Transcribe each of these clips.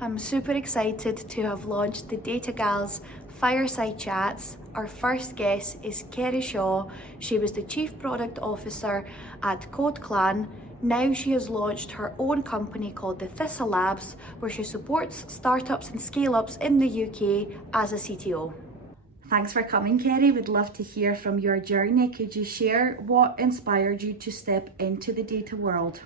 I'm super excited to have launched the Data Gals Fireside Chats. Our first guest is Ceri Shaw. She was the Chief Product Officer at Code Clan. Now she has launched her own company called the Thistle Labs, where she supports startups and scale-ups in the UK as a CTO. Thanks for coming, Ceri. We'd love to hear from your journey. Could you share what inspired you to step into the data world?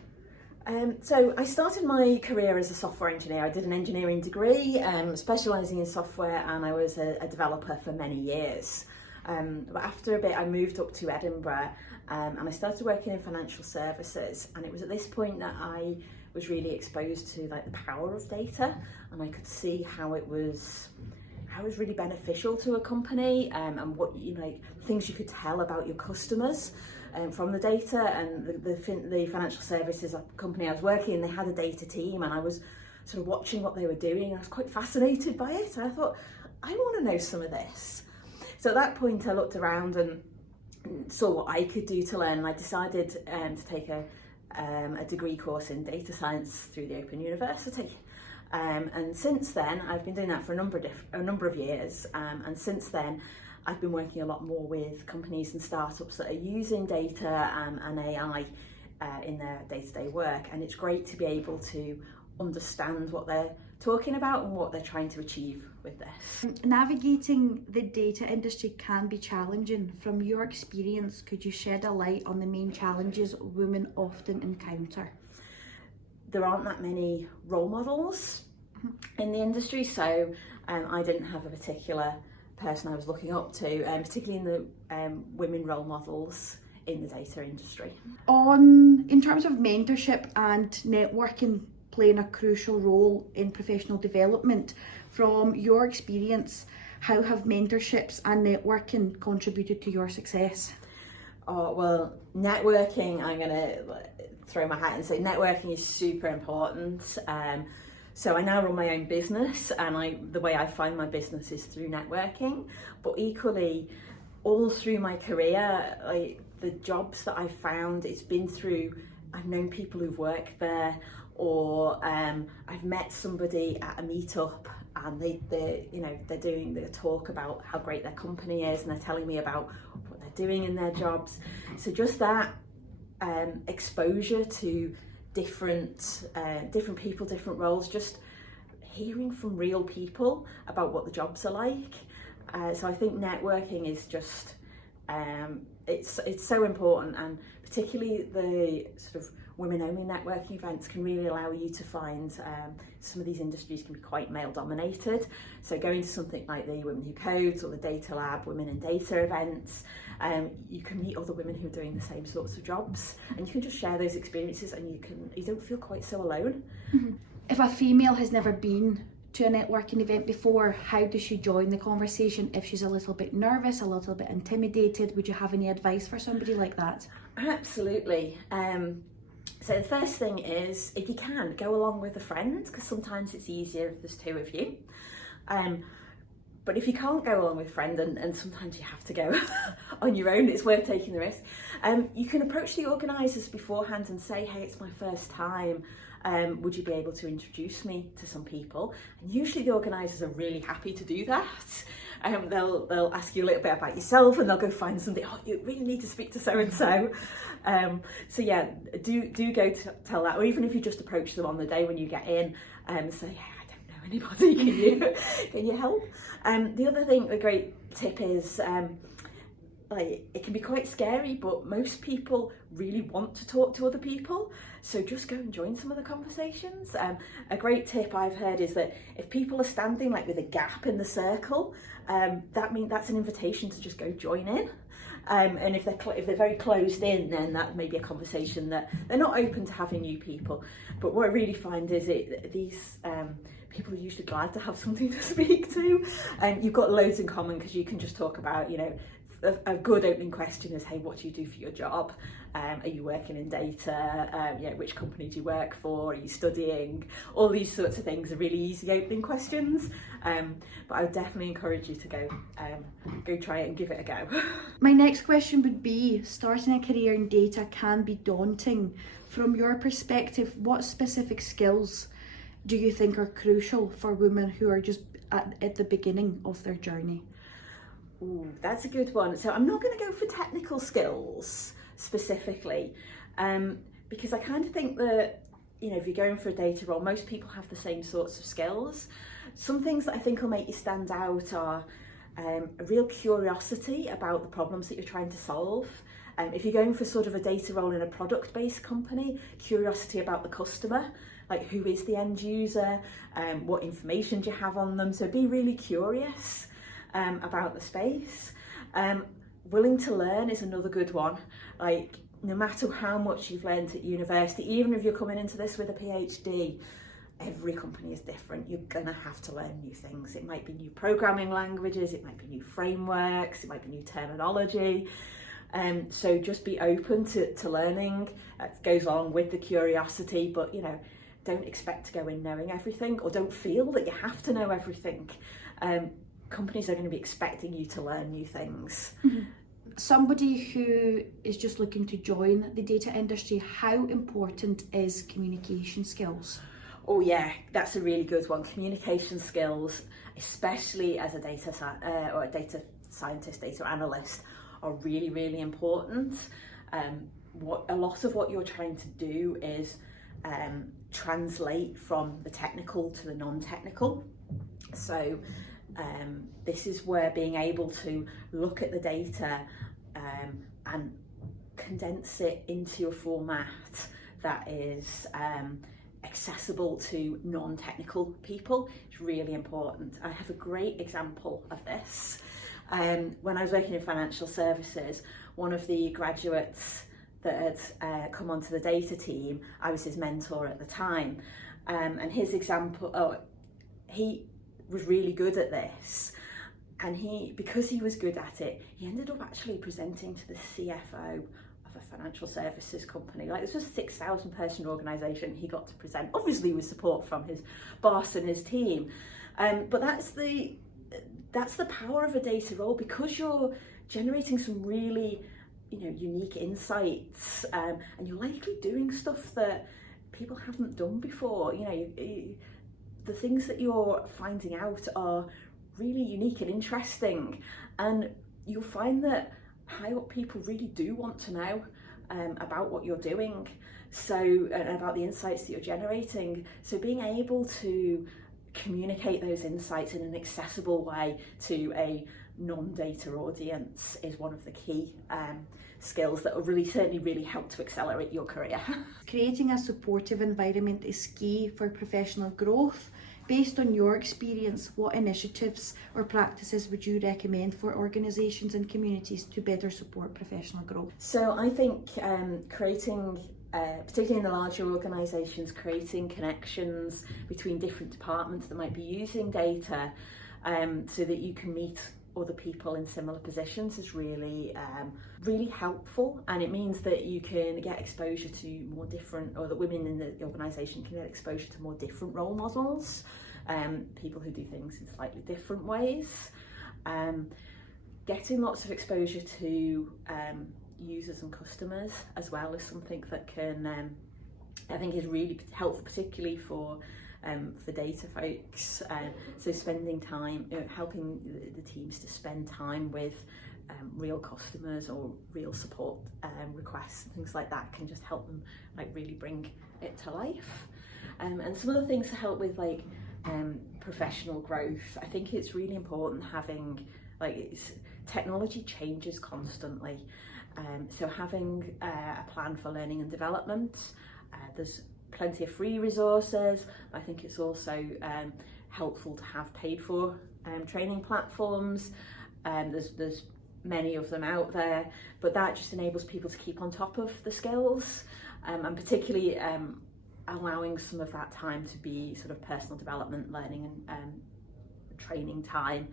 So I started my career as a software engineer. I did an engineering degree, specialising in software, and I was a developer for many years. But after a bit, I moved up to Edinburgh, and I started working in financial services. And it was at this point that I was really exposed to the power of data, and I could see how it was really beneficial to a company, and what things you could tell about your customers. From the data. And the financial services company I was working in, they had a data team, and I was sort of watching what they were doing. I was quite fascinated by it, and I thought, I want to know some of this. So at that point I looked around and saw what I could do to learn, and I decided to take a degree course in data science through the Open University. And since then I've been doing that for a number of years, and since then I've been working a lot more with companies and startups that are using data and AI in their day-to-day work, and it's great to be able to understand what they're talking about and what they're trying to achieve with this. Navigating the data industry can be challenging. From your experience, could you shed a light on the main challenges women often encounter? There aren't that many role models in the industry, so I didn't have a particular person I was looking up to, particularly in the women role models in the data industry. In terms of mentorship and networking playing a crucial role in professional development, from your experience, how have mentorships and networking contributed to your success? Oh, well, networking, I'm going to throw my hat and say networking is super important. So I now run my own business, and the way I find my business is through networking. But equally, all through my career, the jobs that I've found, it's been through, I've known people who've worked there, or I've met somebody at a meetup, and they're doing the talk about how great their company is, and they're telling me about what they're doing in their jobs. So just that exposure to different people, different roles, just hearing from real people about what the jobs are like. So I think networking is just it's so important, and particularly the sort of women-only networking events can really allow you to find some of these industries can be quite male-dominated. So going to something like the Women Who Code or the Data Lab Women in Data events, you can meet other women who are doing the same sorts of jobs, and you can just share those experiences, and you don't feel quite so alone. Mm-hmm. If a female has never been to a networking event before, how does she join the conversation? If she's a little bit nervous, a little bit intimidated, would you have any advice for somebody like that? Absolutely. So the first thing is, if you can, go along with a friend, because sometimes it's easier if there's two of you. But if you can't go along with a friend, and sometimes you have to go on your own, it's worth taking the risk. You can approach the organisers beforehand and say, hey, it's my first time. Would you be able to introduce me to some people? And usually the organisers are really happy to do that. They'll ask you a little bit about yourself, and they'll go find somebody, oh, you really need to speak to so-and-so. So yeah, do go to tell that, or even if you just approach them on the day when you get in, say, hey, I don't know anybody, can you help? The other thing, the great tip is, it can be quite scary, but most people really want to talk to other people, so just go and join some of the conversations. A great tip I've heard is that if people are standing with a gap in the circle, that's an invitation to just go join in. And if they're very closed in, then that may be a conversation that they're not open to having new people. But what I really find is these people are usually glad to have something to speak to, and you've got loads in common, because you can just talk about, a good opening question is, hey, what do you do for your job? Are you working in data? Which company do you work for? Are you studying? All these sorts of things are really easy opening questions. But I would definitely encourage you to go try it and give it a go. My next question would be, starting a career in data can be daunting. From your perspective, what specific skills do you think are crucial for women who are just at the beginning of their journey? Ooh, that's a good one. So I'm not going to go for technical skills specifically, because I kind of think that, you know, if you're going for a data role, most people have the same sorts of skills. Some things that I think will make you stand out are a real curiosity about the problems that you're trying to solve. If you're going for sort of a data role in a product-based company, curiosity about the customer, like who is the end user, what information do you have on them, so be really curious about the space. Willing to learn is another good one. Like, no matter how much you've learned at university, even if you're coming into this with a PhD, every company is different. You're gonna have to learn new things. It might be new programming languages, it might be new frameworks, it might be new terminology. So just be open to learning. It goes along with the curiosity, but, you know, don't expect to go in knowing everything, or don't feel that you have to know everything. Companies are going to be expecting you to learn new things. Somebody who is just looking to join the data industry, how important is communication skills? Oh yeah, that's a really good one. Communication skills, especially as a data scientist, data analyst, are really, really important. A lot of what you're trying to do is translate from the technical to the non-technical. So this is where being able to look at the data and condense it into a format that is accessible to non-technical people is really important. I have a great example of this. When I was working in financial services, one of the graduates that had come onto the data team, I was his mentor at the time, and his example, he was really good at this, and because he was good at it, he ended up actually presenting to the CFO of a financial services company. Like, this was a 6,000 person organisation. He got to present, obviously with support from his boss and his team, but that's the power of a data role, because you're generating some really, you know, unique insights, and you're likely doing stuff that people haven't done before. You know, the things that you're finding out are really unique and interesting, and you'll find that high up people really do want to know about what you're doing, and about the insights that you're generating. So being able to communicate those insights in an accessible way to a non-data audience is one of the key skills that will certainly really help to accelerate your career. Creating a supportive environment is key for professional growth. Based on your experience, what initiatives or practices would you recommend for organisations and communities to better support professional growth? So I think creating, particularly in the larger organisations, creating connections between different departments that might be using data, so that you can meet other people in similar positions is really helpful, and it means that you can get exposure to more different, or that women in the organisation can get exposure to more different role models, people who do things in slightly different ways. Getting lots of exposure to users and customers as well is something that can, I think, is really helpful, particularly for data folks. So spending time, helping the teams to spend time with real customers or real support requests, things like that can just help them really bring it to life. And some of the things to help with professional growth, I think it's really important having, technology changes constantly. So having a plan for learning and development, there's plenty of free resources. I think it's also helpful to have paid for training platforms. There's many of them out there, but that just enables people to keep on top of the skills, and particularly allowing some of that time to be sort of personal development, learning and training time.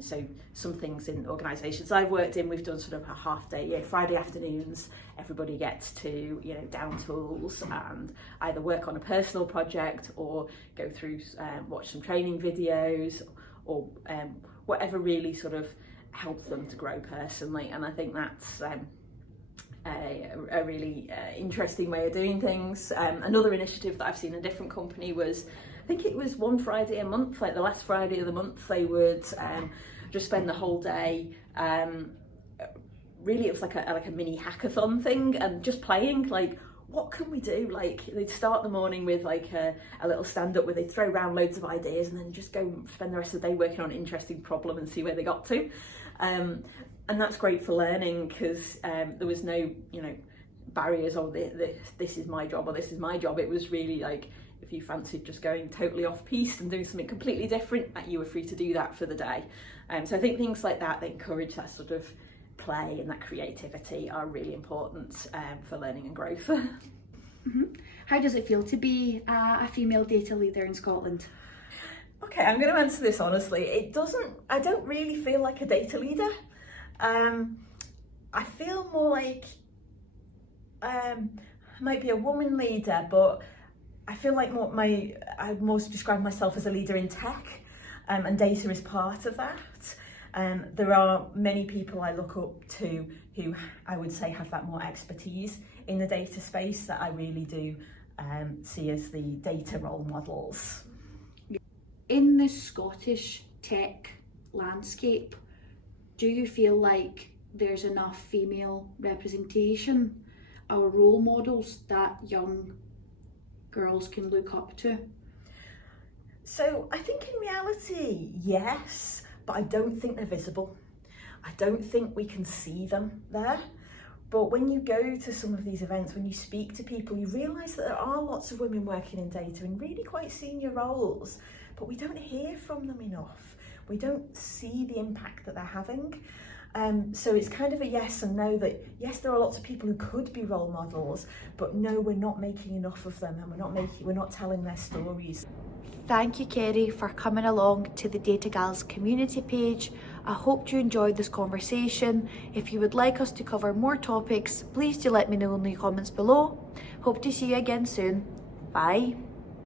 So some things in organisations I've worked in, we've done sort of a half day, Friday afternoons, everybody gets to, down tools and either work on a personal project or go through, watch some training videos, or whatever really sort of helps them to grow personally. And I think that's a really interesting way of doing things. Another initiative that I've seen in a different company was I think it was one Friday a month, like the last Friday of the month, they would just spend the whole day. Really, it was like a mini hackathon thing, and just playing, like, what can we do? Like, they'd start the morning with like a little stand-up where they'd throw around loads of ideas and then just go spend the rest of the day working on an interesting problem and see where they got to. And that's great for learning, because there was no, barriers of this is my job or this is my job. It was really like, if you fancied just going totally off-piste and doing something completely different, you were free to do that for the day. So I think things like that encourage that sort of play and that creativity are really important for learning and growth. Mm-hmm. How does it feel to be a female data leader in Scotland? Okay, I'm going to answer this honestly. I don't really feel like a data leader. I feel more like I might be a woman leader, but I feel like I most describe myself as a leader in tech, and data is part of that. There are many people I look up to who I would say have that more expertise in the data space that I really do see as the data role models. In the Scottish tech landscape, do you feel like there's enough female representation or role models that young girls can look up to? So I think in reality, yes, but I don't think they're visible. I don't think we can see them there. But when you go to some of these events, when you speak to people, you realise that there are lots of women working in data in really quite senior roles, but we don't hear from them enough. We don't see the impact that they're having. So it's kind of a yes and no, that yes, there are lots of people who could be role models, but no, we're not making enough of them, and we're not telling their stories. Thank you, Ceri, for coming along to the Data Gals community page. I hope you enjoyed this conversation. If you would like us to cover more topics, please do let me know in the comments below. Hope to see you again soon. Bye.